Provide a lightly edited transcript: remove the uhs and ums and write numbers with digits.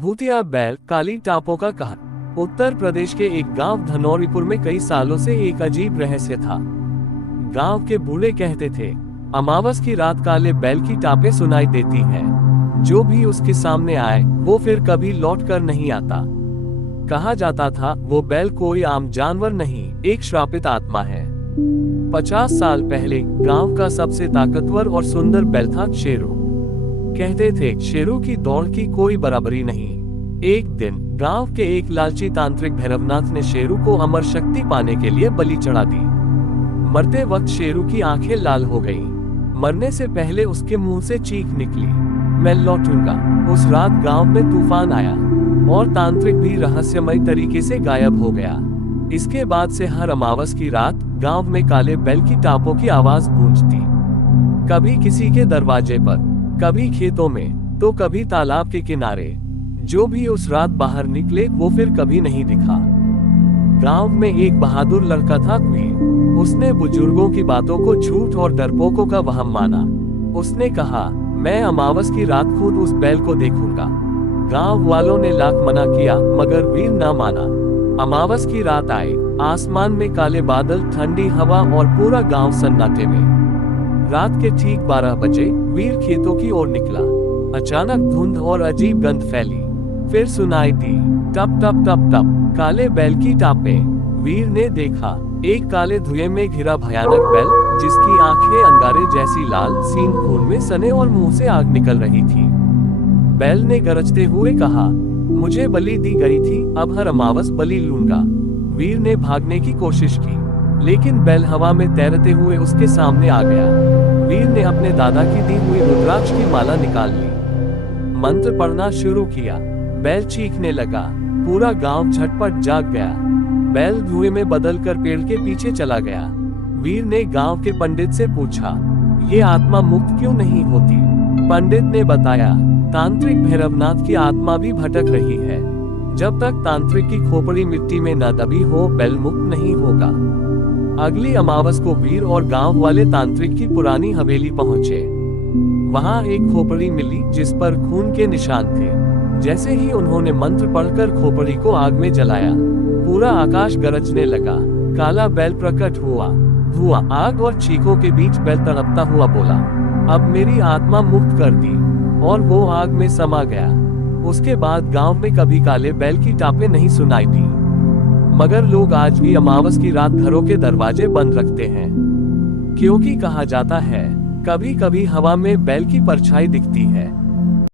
भूतिया बैल काली टापों का कहर। उत्तर प्रदेश के एक गांव धनौरीपुर में कई सालों से एक अजीब रहस्य था। गांव के बूढ़े कहते थे, अमावस की रात काले बैल की टापें सुनाई देती हैं। जो भी उसके सामने आए वो फिर कभी लौट कर नहीं आता। कहा जाता था वो बैल कोई आम जानवर नहीं, एक श्रापित आत्मा है। 50 साल पहले गांव का सबसे ताकतवर और सुंदर बैल था शेरू। कहते थे शेरू की दौड़ की कोई बराबरी नहीं। एक दिन गांव के एक लालची तांत्रिक भैरवनाथ ने शेरू को अमर शक्ति पाने के लिए बलि चढ़ा दी। मरते वक्त शेरू की आंखें लाल हो गईं। मरने से पहले उसके मुंह से चीख निकली, मैं लौटूंगा। उस रात गांव में तूफान आया और तांत्रिक भी रहस्यमय तरीके से गायब हो गया। इसके बाद से हर अमावस की रात गांव में काले बैल की टापों की आवाज गूंजती। कभी किसी के दरवाजे पर, कभी खेतों में, तो कभी तालाब के किनारे। जो भी उस रात बाहर निकले वो फिर कभी नहीं दिखा। गांव में एक बहादुर लड़का था वीर। उसने बुजुर्गों की बातों को झूठ और डरपोकों का वहम माना। उसने कहा, मैं अमावस की रात खुद उस बैल को देखूंगा। गांव वालों ने लाख मना किया मगर वीर ना माना। अमावस की रात आई, आसमान में काले बादल, ठंडी हवा और पूरा गांव सन्नाटे में। रात के ठीक 12 बजे वीर खेतों की ओर निकला। अचानक धुंध और अजीब गंध फैली। फिर सुनाई दी टप टप टप टप काले बैल की टापें। वीर ने देखा एक काले धुएं में घिरा भयानक बैल, जिसकी आंखें अंगारे जैसी लाल, सींग खून में सने और मुंह से आग निकल रही थी। बैल ने गरजते हुए कहा, मुझे बलि दी गई थी, अब हर अमावस बलि लूंगा। वीर ने भागने की कोशिश की लेकिन बैल हवा में तैरते हुए उसके सामने आ गया। वीर ने अपने दादा की दी हुई रुद्राक्ष की माला निकाल ली, मंत्र पढ़ना शुरू किया। बैल चीखने लगा, पूरा गांव झटपट जाग गया। बैल धुएं में बदलकर पेड़ के पीछे चला गया। वीर ने गांव के पंडित से पूछा, ये आत्मा मुक्त क्यों नहीं होती? पंडित ने बताया, तांत्रिक भैरवनाथ की आत्मा भी भटक रही है। जब तक तांत्रिक की खोपड़ी मिट्टी में न दबी हो बैल मुक्त नहीं होगा। अगली अमावस को वीर और गांव वाले तांत्रिक की पुरानी हवेली पहुंचे। वहां एक खोपड़ी मिली जिस पर खून के निशान थे। जैसे ही उन्होंने मंत्र पढ़कर खोपड़ी को आग में जलाया, पूरा आकाश गरजने लगा। काला बैल प्रकट हुआ। धुआं, आग और चीखों के बीच बैल तड़पता हुआ बोला, अब मेरी आत्मा मुक्त कर दी, और वो आग में समा गया। उसके बाद गांव में कभी काले बैल की टापें नहीं सुनाई दी। मगर लोग आज भी अमावस की रात घरों के दरवाजे बंद रखते हैं, क्योंकि कहा जाता है कभी कभी हवा में बैल की परछाई दिखती है।